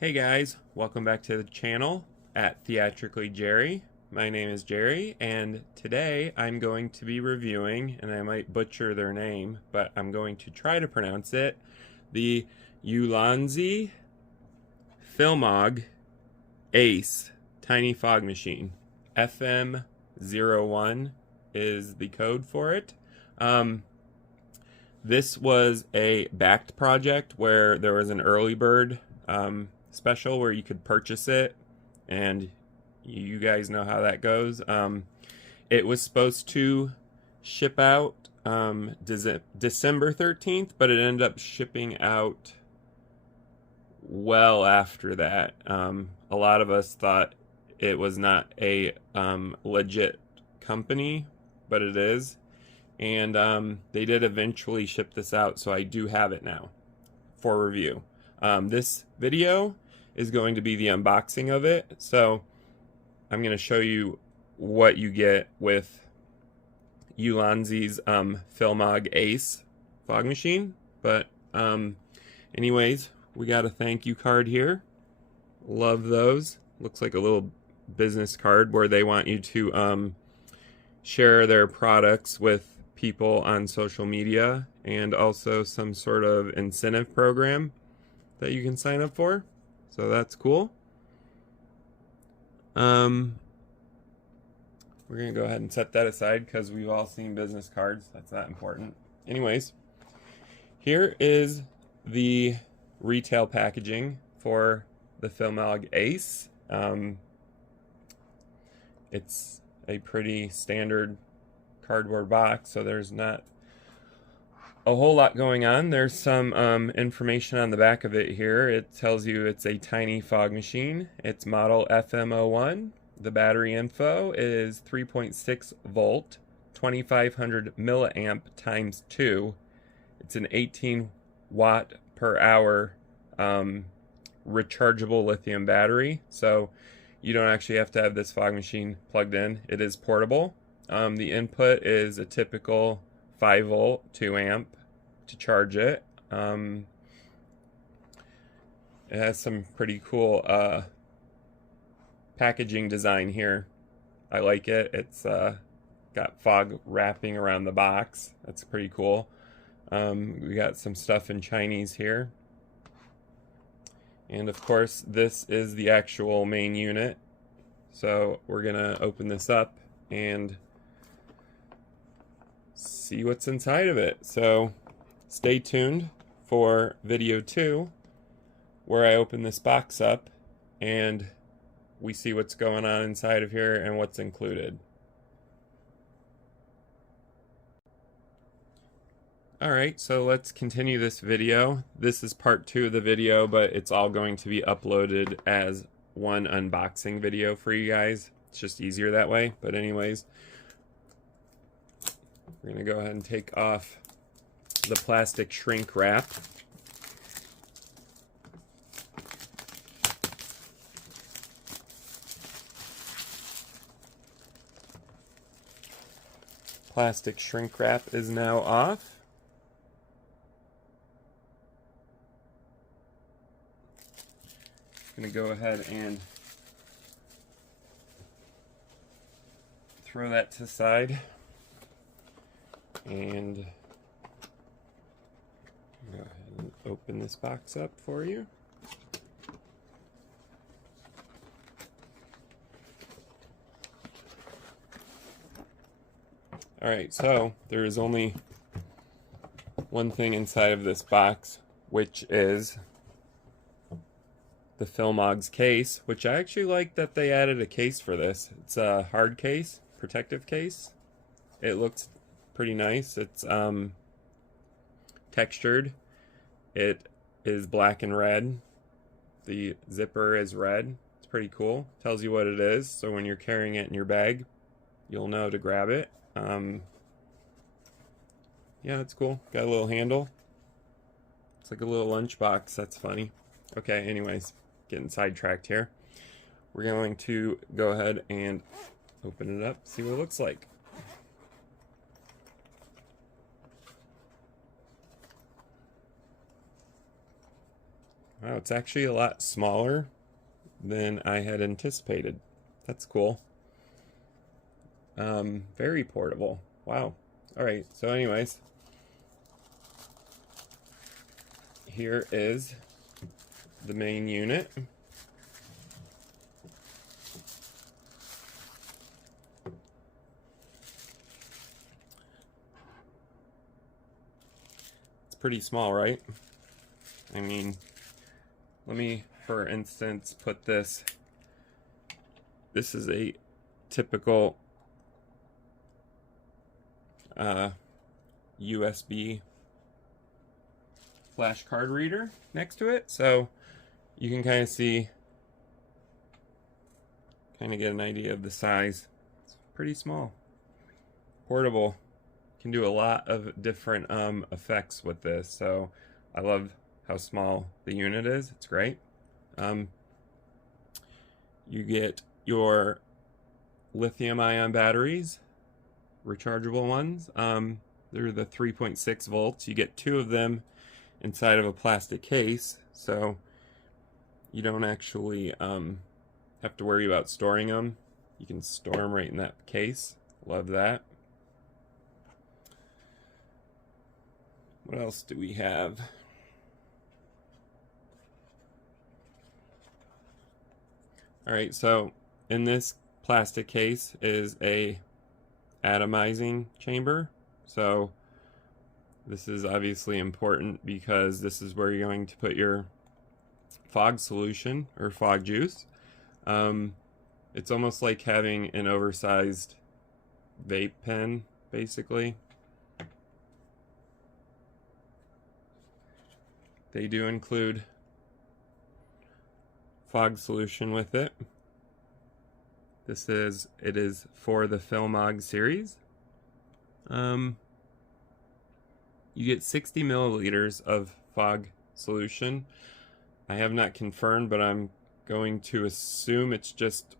Hey guys, welcome back to the channel at Theatrically Jerry. My name is Jerry, and today I'm going to be reviewing, and I might butcher their name, but I'm going to try to pronounce it, the ULANZI FILMOG ACE Tiny Fog Machine. FM01 is the code for it. This was a backed project where there was an early bird special where you could purchase it, and you guys know how that goes. It was supposed to ship out December 13th, but it ended up shipping out well after that. A lot of us thought it was not a legit company, but it is. And they did eventually ship this out, so I do have it now for review. This video is going to be the unboxing of it, so I'm going to show you what you get with ULANZI's FILMOG ACE fog machine. But anyways, we got a thank you card here. Love those. Looks like a little business card where they want you to share their products with people on social media, and also some sort of incentive program that you can sign up for. So that's cool. We're gonna go ahead and set that aside because we've all seen business cards. That's not important. Anyways, here is the retail packaging for the FILMOG ACE. It's a pretty standard cardboard box, so there's not a whole lot going on. There's some information on the back of it here. It tells you it's a tiny fog machine. It's model FM01. The battery info is 3.6 volt, 2500 milliamp times 2. It's an 18 watt per hour rechargeable lithium battery, so you don't actually have to have this fog machine plugged in. It is portable. The input is a typical 5 volt, 2 amp to charge it. It has some pretty cool packaging design here. I like it. It's got fog wrapping around the box. That's pretty cool. We got some stuff in Chinese here. And of course, this is the actual main unit. So we're gonna open this up and see what's inside of it. So stay tuned for video 2, where I open this box up and we see what's going on inside of here and what's included. Alright, so let's continue this video. This is part 2 of the video, but it's all going to be uploaded as one unboxing video for you guys. It's just easier that way. But anyways, we're going to go ahead and take off the plastic shrink wrap. Plastic shrink wrap is now off. I'm going to go ahead and throw that to the side. And go ahead and open this box up for you. Alright, so there is only one thing inside of this box, which is the FILMOG's case, which I actually like that they added a case for this. It's a hard case, protective case. It looks pretty nice. It's textured. It is black and red. The zipper is red. It's pretty cool. Tells you what it is, so when you're carrying it in your bag, you'll know to grab it. Yeah, it's cool. Got a little handle. It's like a little lunchbox. That's funny. Okay, anyways, getting sidetracked here. We're going to go ahead and open it up, see what it looks like. Wow, it's actually a lot smaller than I had anticipated. That's cool. Very portable. Wow. All right. So anyways, here is the main unit. It's pretty small, right? I mean, let me, for instance, put this. This is a typical USB flash card reader next to it, so you can kind of see, kind of get an idea of the size. It's pretty small, portable, can do a lot of different effects with this, so I love how small the unit is. It's great. You get your lithium-ion batteries, rechargeable ones. They're the 3.6 volts. You get 2 of them inside of a plastic case, so you don't actually have to worry about storing them. You can store them right in that case. Love that. What else do we have? All right, so in this plastic case is a atomizing chamber. So this is obviously important because this is where you're going to put your fog solution or fog juice. It's almost like having an oversized vape pen, basically. They do include fog solution with it. It is for the FILMOG series. You get 60 milliliters of fog solution. I have not confirmed, but I'm going to assume it's just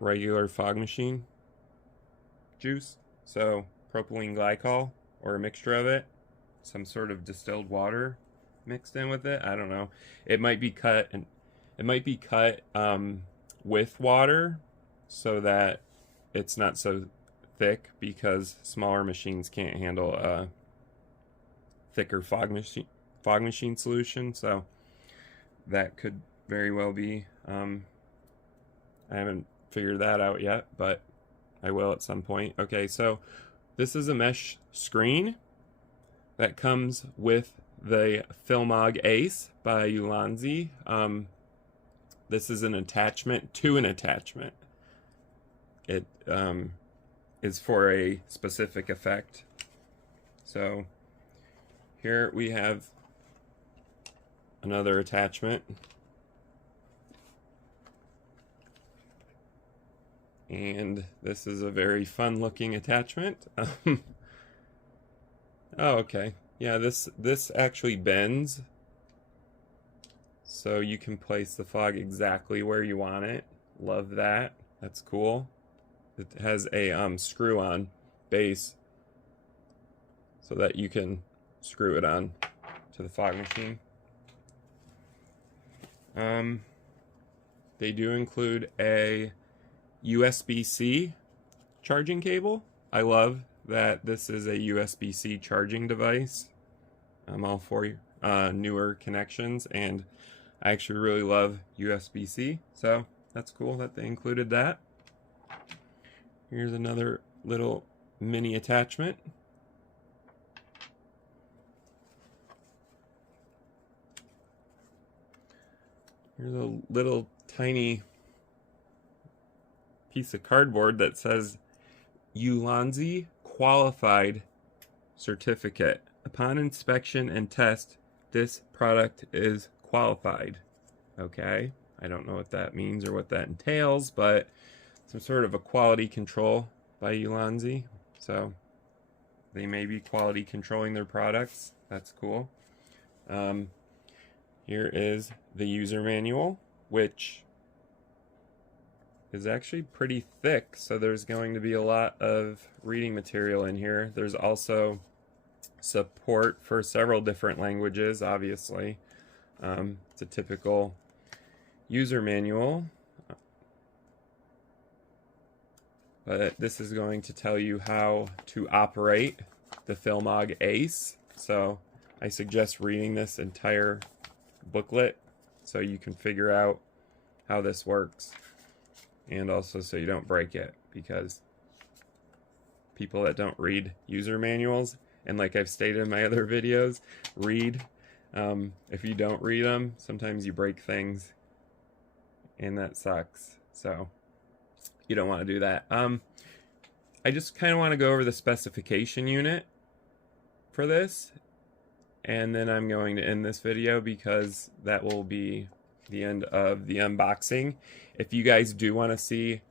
regular fog machine juice. So propylene glycol or a mixture of it, some sort of distilled water mixed in with it. I don't know. It might be cut with water so that it's not so thick, because smaller machines can't handle a thicker fog machine solution. So that could very well be. I haven't figured that out yet, but I will at some point. Okay, so this is a mesh screen that comes with the FILMOG ACE by ULANZI. This is an attachment to an attachment. It is for a specific effect. So here we have another attachment. And this is a very fun looking attachment. Oh, okay. Yeah, this actually bends, so you can place the fog exactly where you want it. Love that. That's cool. It has a screw-on base so that you can screw it on to the fog machine. They do include a USB-C charging cable. I love that this is a USB-C charging device. I'm all for newer connections, and I actually really love USB-C, so that's cool that they included that. Here's another little mini attachment. Here's a little tiny piece of cardboard that says ULANZI Qualified Certificate. Upon inspection and test, this product is qualified. Okay, I don't know what that means or what that entails, but some sort of a quality control by ULANZI. So they may be quality controlling their products. That's cool. Here is the user manual, which is actually pretty thick, so there's going to be a lot of reading material in here. There's also support for several different languages, obviously. It's a typical user manual, but this is going to tell you how to operate the FILMOG ACE. So I suggest reading this entire booklet so you can figure out how this works, and also so you don't break it, because people that don't read user manuals, and like I've stated in my other videos, if you don't read them, sometimes you break things, and that sucks. So you don't want to do that. I just kind of want to go over the specification unit for this, and then I'm going to end this video because that will be the end of the unboxing. If you guys do want to see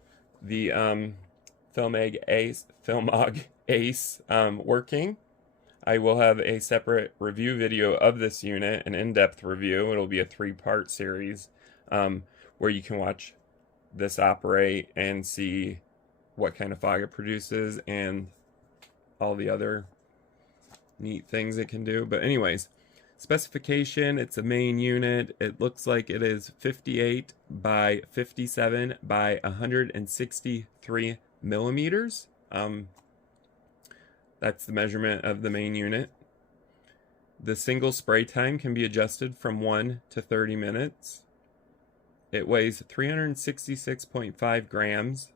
the FILMOG ACE working, I will have a separate review video of this unit, an in-depth review. It'll be a 3-part series where you can watch this operate and see what kind of fog it produces and all the other neat things it can do. But anyways, specification, it's a main unit. It looks like it is 58 by 57 by 163 millimeters. That's the measurement of the main unit. The single spray time can be adjusted from 1 to 30 minutes. It weighs 366.5 grams.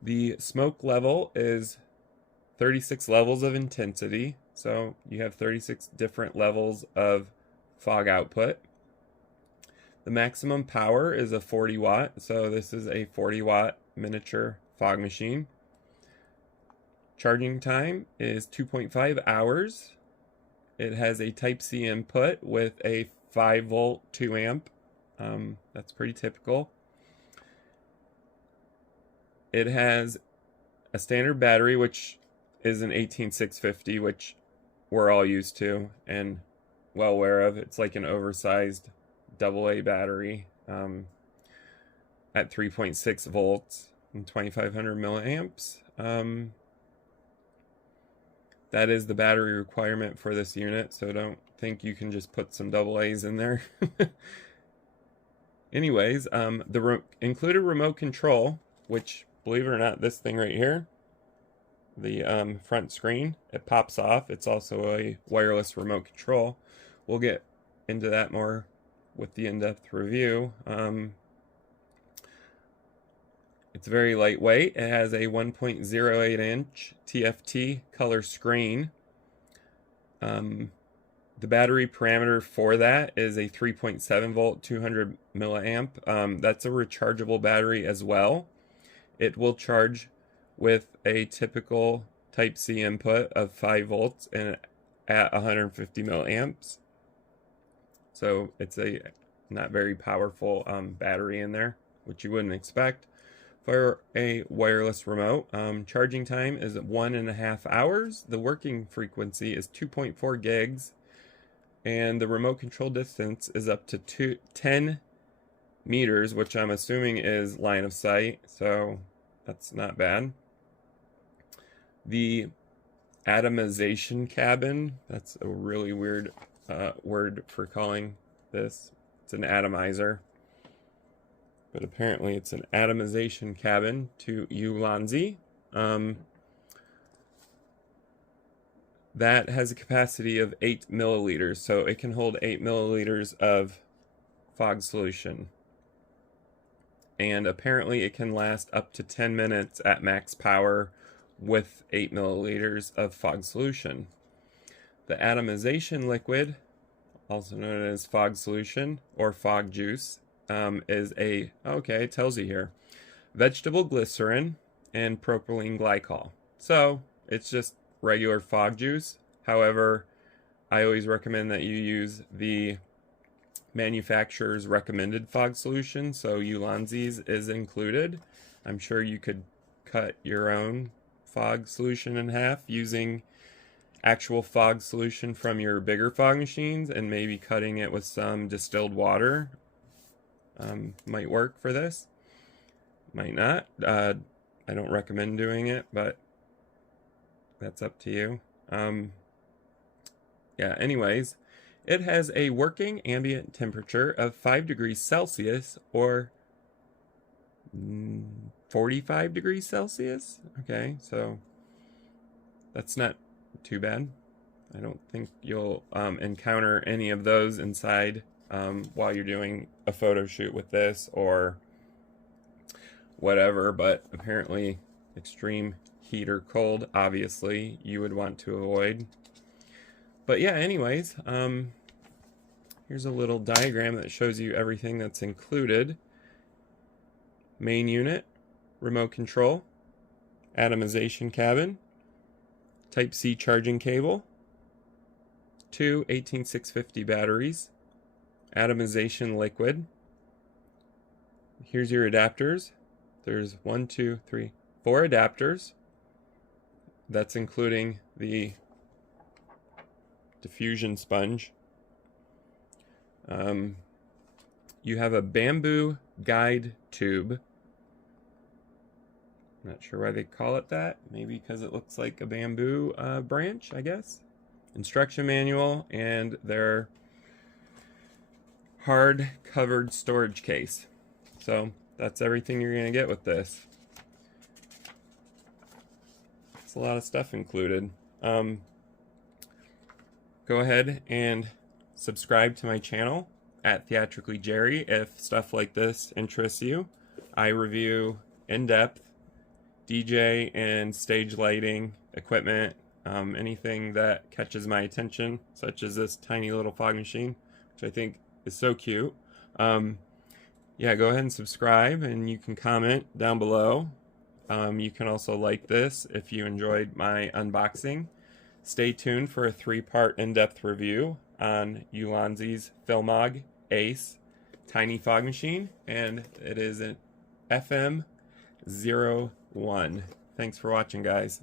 The smoke level is 36 levels of intensity. So you have 36 different levels of fog output. The maximum power is a 40 watt. So this is a 40 watt miniature fog machine. Charging time is 2.5 hours. It has a Type-C input with a 5 volt 2 amp. That's pretty typical. It has a standard battery, which is an 18650, which we're all used to and well aware of. It's like an oversized AA battery at 3.6 volts and 2500 milliamps. That is the battery requirement for this unit, so don't think you can just put some AA's in there. Anyways, the included remote control, which, believe it or not, this thing right here, the front screen, it pops off. It's also a wireless remote control. We'll get into that more with the in-depth review. It's very lightweight. It has a 1.08 inch TFT color screen. The battery parameter for that is a 3.7 volt 200 milliamp. That's a rechargeable battery as well. It will charge with a typical Type-C input of 5 volts and at 150 milliamps. So it's a not very powerful battery in there, which you wouldn't expect for a wireless remote. Charging time is 1.5 hours. The working frequency is 2.4 gigs. And the remote control distance is up to 10 meters, which I'm assuming is line of sight. So that's not bad. The atomization cabin, that's a really weird word for calling this. It's an atomizer, but apparently it's an atomization cabin to ULANZI. That has a capacity of 8 milliliters, so it can hold 8 milliliters of fog solution. And apparently it can last up to 10 minutes at max power with 8 milliliters of fog solution. The atomization liquid, also known as fog solution or fog juice, is a, okay, it tells you here, vegetable glycerin and propylene glycol. So it's just regular fog juice. However, I always recommend that you use the manufacturer's recommended fog solution, so ULANZI's is included. I'm sure you could cut your own fog solution in half using actual fog solution from your bigger fog machines, and maybe cutting it with some distilled water might work for this. Might not. I don't recommend doing it, but that's up to you. Yeah, anyways, It has a working ambient temperature of 5 degrees Celsius or 45 degrees Celsius. Okay, so that's not too bad. I don't think you'll encounter any of those inside while you're doing a photo shoot with this or whatever, but apparently extreme heat or cold, obviously, you would want to avoid. But yeah, anyways, here's a little diagram that shows you everything that's included. Main unit, remote control, atomization cabin, Type-C charging cable, 2 18650 batteries, atomization liquid. Here's your adapters. There's 1, 2, 3, 4 adapters. That's including the diffusion sponge. You have a bamboo guide tube. Not sure why they call it that. Maybe because it looks like a bamboo branch, I guess. Instruction manual and their hard covered storage case. So that's everything you're going to get with this. It's a lot of stuff included. Go ahead and subscribe to my channel at Theatrically Jerry if stuff like this interests you. I review in-depth DJ and stage lighting equipment, anything that catches my attention, such as this tiny little fog machine, which I think is so cute. Yeah, go ahead and subscribe, and you can comment down below. You can also like this if you enjoyed my unboxing. Stay tuned for a 3-part in-depth review on ULANZI's FILMOG ACE tiny fog machine, and it is an FM01. Thanks for watching, guys.